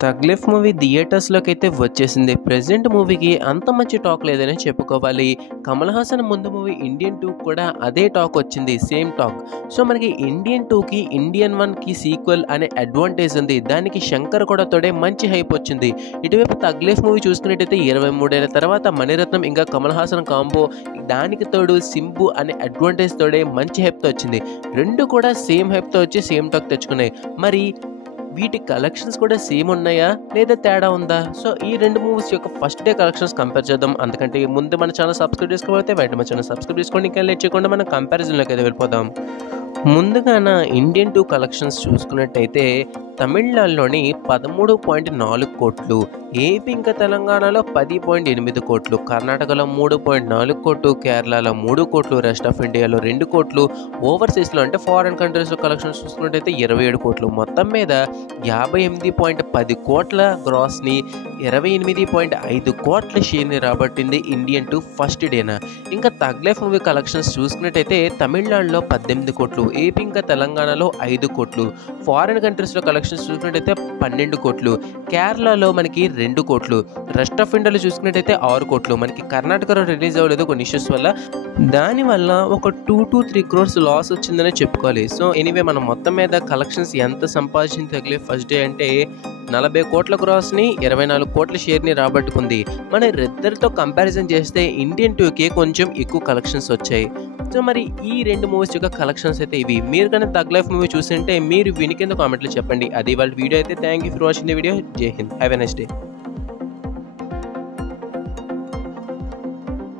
'Tug life' movie థియేటర్స్‌లోకైతే వచ్చేసింది. Present మూవీకి అంత మంచి టాక్ లేదనే చెప్పుకోవాలి. కమల్ హాసన్ ముందు మూవీ 'ఇండియన్ 2' కూడా అదే టాక్ వచ్చింది. Same talk. సో మనకి 'ఇండియన్ 2'కి 'ఇండియన్ 1'కి సీక్వెల్ అనే అడ్వాంటేజ్ ఉంది. దానికి శంకర్ కూడా తోడే మంచి హైప్ వచ్చింది. ఇటువైపు 'థగ్ లైఫ్' మూవీ చూసుకున్నట్టయితే 23 ఏళ్ల తర్వాత మణిరత్నం ఇంకా కమల్ హాసన్ కాంబో, దానికి తోడు 'సింబు' అనే అడ్వాంటేజ్ తోడే మంచి హైప్‌తో వచ్చింది. రెండు కూడా సేమ్ హైప్‌తో వచ్చి సేమ్ టాక్ తెచ్చుకున్నాయి. మరి వీటి కలెక్షన్స్ కూడా సేమ్ ఉన్నాయా లేదా తేడా ఉందా? సో ఈ రెండు మూవీస్ యొక్క ఫస్ట్ డే కలెక్షన్స్ కంపేర్ చేద్దాం. అందుకంటే ముందు మన ఛానల్ సబ్స్క్రైబ్ చేసుకోకపోతే వెంటనే మన ఛానల్ సబ్స్క్రైబ్ చేసుకోండి. ఇంకా లేట్ చేయకుండా మనం కంపారిజన్లోకి అయితే వెళ్ళిపోదాం. ముందుగాన 'ఇండియన్ 2' కలెక్షన్స్ చూసుకున్నట్టయితే తమిళనాడులోని 13.4 కోట్లు, ఏపీ ఇంకా తెలంగాణలో 10.8 కోట్లు, కర్ణాటకలో 3.4 కోట్లు, కేరళలో 3 కోట్లు, రెస్ట్ ఆఫ్ ఇండియాలో 2 కోట్లు, ఓవర్సీస్లో అంటే ఫారెన్ కంట్రీస్లో కలెక్షన్స్ చూసుకున్నట్టయితే 27 కోట్లు. మొత్తం మీద 58.10 కోట్ల గ్రాస్ని, 28.5 కోట్ల షేర్ని రాబట్టింది 'ఇండియన్ 2' ఫస్ట్ డేనా. ఇంకా 'థగ్ లైఫ్' మూవీ కలెక్షన్స్ చూసుకున్నట్టయితే తమిళనాడులో 18 కోట్లు, ఏపీ ఇంకా తెలంగాణలో 5 కోట్లు, ఫారెన్ కంట్రీస్లో కలెక్షన్స్ చూసుకున్నట్టయితే 12 కోట్లు, కేరళలో మనకి 2 కోట్లు, రెస్ట్ ఆఫ్ ఇండియాలో చూసుకున్నట్టయితే 6 కోట్లు. మనకి కర్ణాటకలో రిలీజ్ అవ్వలేదు కొన్ని ఇష్యూస్ వల్ల. దానివల్ల ఒక 2 to 3 crores లాస్ వచ్చిందనే చెప్పుకోవాలి. సో ఎనీవే మనం మొత్తం మీద కలెక్షన్స్ ఎంత సంపాదించింది 'థగ్ లైఫ్' ఫస్ట్ డే అంటే 40 కోట్ల గ్రాస్ని, 24 కోట్ల షేర్ని రాబట్టుకుంది. మన ఇద్దరితో కంపారిజన్ చేస్తే 'ఇండియన్ 2'కి కొంచెం ఎక్కువ కలెక్షన్స్ వచ్చాయి. సో మరి ఈ రెండు మూవీస్ యొక్క కలెక్షన్స్ అయితే ఇవి. మీరు కానీ 'థగ్ లైఫ్' మూవీ చూస్తుంటే మీరు విని కింద కామెంట్లో చెప్పండి. అది వాళ్ళ వీడియో అయితే. Thank you for watching the video. Jai Hind. Have a nice day.